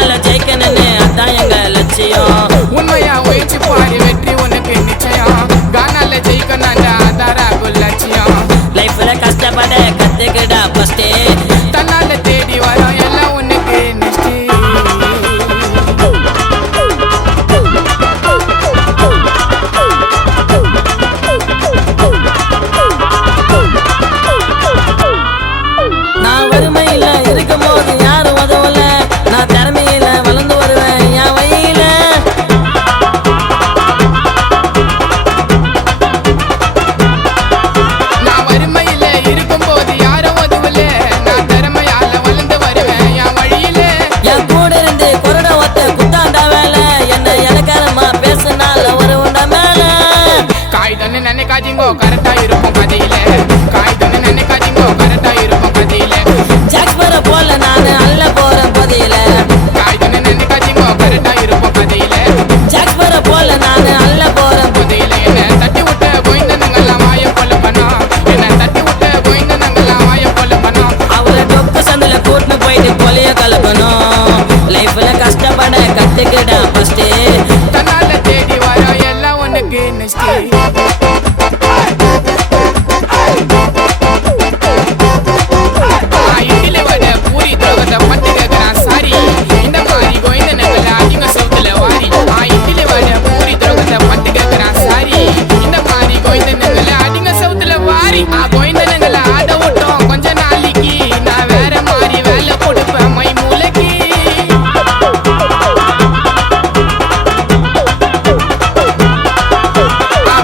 தன்னால ஜெயிக்கணும்னு அதான் எங்க லட்சியம். உண்மையா உயிர்ச்சி பாரு வெற்றி உனக்கு நிச்சயம். கானால ஜெயிக்கணும்டா அதான் ராகுல் லட்சியம். லைஃப்ல கஷ்டப்பட கத்துக்கிடா ஃபர்ஸ்ட். தன்னால தேடி வரோம் எல்லாம் உனக்கு நெக்ஸ்ட். நான் வறுமையில இருக்கும் போது யாரும் உதவல. நான் திறமையில வளர்ந்து வருவேன் என் வழியில. நான் வறுமையில இருக்கும் போது யாரும் உதவல. நான் திறமையால வளர்ந்து வருவேன் என் வழியில. என் கூட இருந்து கொரட ஒத்த குத்தாண்டா வேலை. என்ன இலக்காரமா பேசுனால ஒரு உண்ட மேல. காய்தொன்னு நினைக்காதீங்கோ கரெக்டா இருக்கும் கதையில. காய்தொன்னு நினைக்காதீங்கோ கரெக்டா இருக்கும் கதையில. ஜாக்ஸ்பர போல நானு அல்ல போறேன் பதியில. காய்தொன்னு நினைக்காதீங்கோ கரெக்டா இருக்கும் கதையில. ஜாக்ஸ்பர போல நானு அல்ல போறேன் கதையில என்ன தட்டி விட்ட கோயந்தனங்கெல்லாம் வாய போல பண்ணோம். என்ன தட்டி விட்ட கோயந்தனங்கெல்லாம் வாய போல பண்ணோம். அவரை டொக்கு சந்தில கூட்டின்னு போயிட்டு கொலைய கலக்கணும். லைஃப்ல கஷ்டப்பட கத்துக்கிடா ஃபர்ஸ்ட். தன்னால தேடி வரோம் எல்லாம் உனக்கு நெக்ஸ்ட். இட்லி வடை பூரி துரோகத்தை பட்டு கேட்கறான் சாரி. இந்த மாதிரி கோயந்தனங்களை அதிக சவுத்துல வாரி. இட்லி வடை பூரி துரோகத்தை பட்டு கேட்கறான் சாரி. இந்த மாதிரி கோயந்தனங்களை அதிக சவுத்துல வாரி. கோயந்தனங்களை ஆட விட்டோம் கொஞ்ச நாளைக்கு. நான் வேற மாதிரி வேலை கொடுப்பேன் மை மூளைக்கு.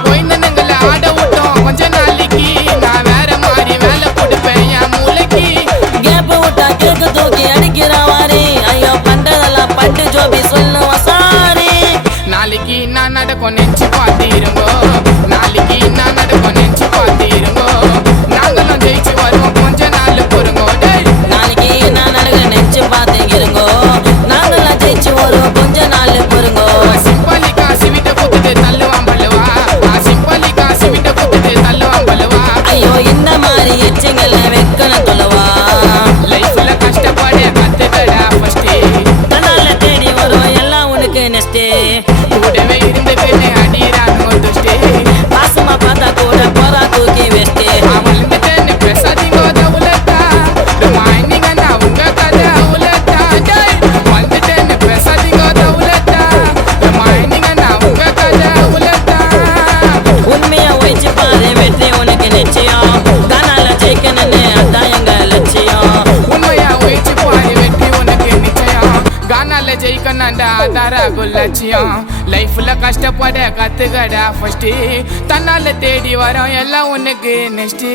கோயந்தனங்களை ஆட விட்டோம் கொஞ்ச நாளைக்கு. நான் வேற மாதிரி வேலை கொடுப்பேன் என் மூளைக்கு. கேப் விட்டா கேக்கு தூக்கி அடிக்கிறான் வாரி. ஐயோ பண்றதெல்லாம் பட்டு ஜோபி சொல்லுவான் சாரி. நாளைக்கு நான் நடக்கும் நெஞ்சு பார்த்திருங்கோ. நாளைக்கு நான் நடக்கும் நெஞ்சு பார்த்திருங்கோ. நாங்களும் ஜெயிச்சு வருவோம் கொஞ்ச நாள் பொறுங்கோ. நாளைக்கு நான் நடக்க நெச்சு பாத்துக்கிறங்கோ. நாங்கெல்லாம் ஜெயிச்சு வருவோம் கொஞ்ச நாள் பொறுங்கோ. சிம்பாலி காசு விட்டு குத்துட்டு தள்ளுவான் பல்லுவா. சிம்பாலி காசு விட்டு குத்துட்டு தள்ளுவான் பல்லுவா. ஐயோ இந்த மாதிரி எச்சங்களை வைக்கணும் தொலைவா. லைஃப்ல கஷ்டப்பட கத்துக்கடா ஃபர்ஸ்ட். தன்னால தேடி வரும் எல்லாம் உனக்கு நெக்ஸ்ட். கூடவே இருந்துக்கிட்டு அடிறாங்க துஷ்டி. பாசமா பார்த்தா கூட போறா தூக்கி வெஸ்ட். அவளுந்துட்டேன்னு பேசாதீங்கோ தவுலத்தா. ரிமைண்டிங் அண்ணா உங்க கதை அவுலத்தா. வந்துட்டேன்னு பேசாதீங்கோ தவுலத்தா. ரிமைண்டிங் அண்ணா உங்க கதை அவுலத்தா. உண்மையா உழைச்சு பாரு வெற்றி உனக்கு நிச்சயம். தன்னால ஜெயிக்கணும்னு அதான் எங்க லட்சியம். உண்மையா உயிர்ச்சி பாரு வெற்றி உனக்கு நிச்சயம். கானால ஜெயிக்கணும்டா அதான் ராகுல் லட்சியம். லைஃப்ல கஷ்டப்பட கத்துக்கடா ஃபர்ஸ்ட். தன்னால தேடி வரோம் எல்லாம் உனக்கு நெக்ஸ்ட்.